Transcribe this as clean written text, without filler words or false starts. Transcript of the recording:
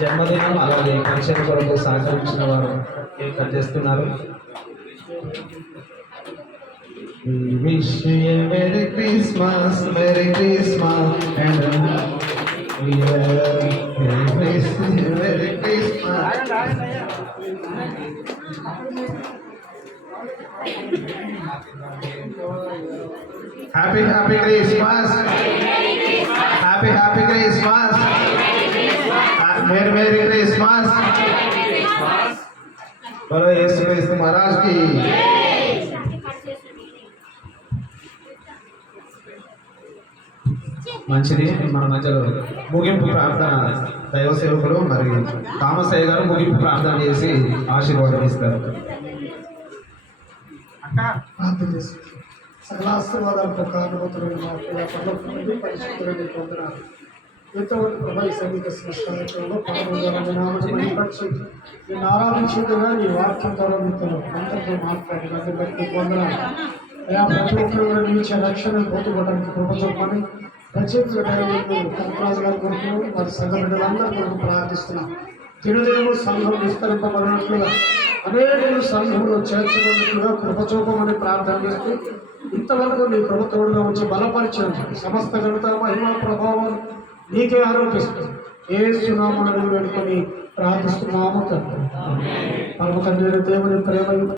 జన్మదినం అలాగే ఫంక్షన్ కొరకు సహకరించిన వారు కేక్ కట్ చేస్తున్నారు. Wish you a merry Christmas merry Christmas and merry Christmas. Happy happy Christmas, happy happy Christmas, merry merry Christmas. बोलो यीशु क्रिस्त महाराज की। మంచిది. మన మధ్యలో ముగింపు ప్రార్థన దైవ సేవకులు మరి థామసయ్య గారు ముగింపు ప్రార్థన చేసి ఆశీర్వాదం ఇస్తారు. సకల ఆశీర్వాదాలకు కారణమవుతున్న పరిశుద్ధులని పొందడానికి ఎంతవరకు ప్రభా ఈ సంగీత సంస్కారంలో నేను ఆరాధించేదిగా నీ వాక్యం ద్వారా మీతో అందరితో మాట్లాడి దాన్ని బట్టి పొందడానికి అయా ప్రతి ఒక్కరు కూడా నీ రక్షణ పోతుకోవడానికి కృపచూపని ప్రత్యేకంగా కనకరాజు గారి కొరకు వారి సంఘ బిడ్డలందరి కొరకు ప్రార్థిస్తున్నాం. దినదినము సంఘం విస్తరింపబడినట్లుగా అనేక సంఘంలో చేర్చబడినట్లుగా కృపచూపమని ప్రార్థన చేస్తూ ఇంతవరకు నీ ప్రభుత్వంగా వచ్చి బలపరిచిన సమస్త ఘనత మహిమ ప్రభావం నీకే ఆరోపిస్తూ యేసు నామమున వేడుకొని ప్రార్థిస్తున్నాము తండ్రి. పరమ తండ్రి దేవుని ప్రేమ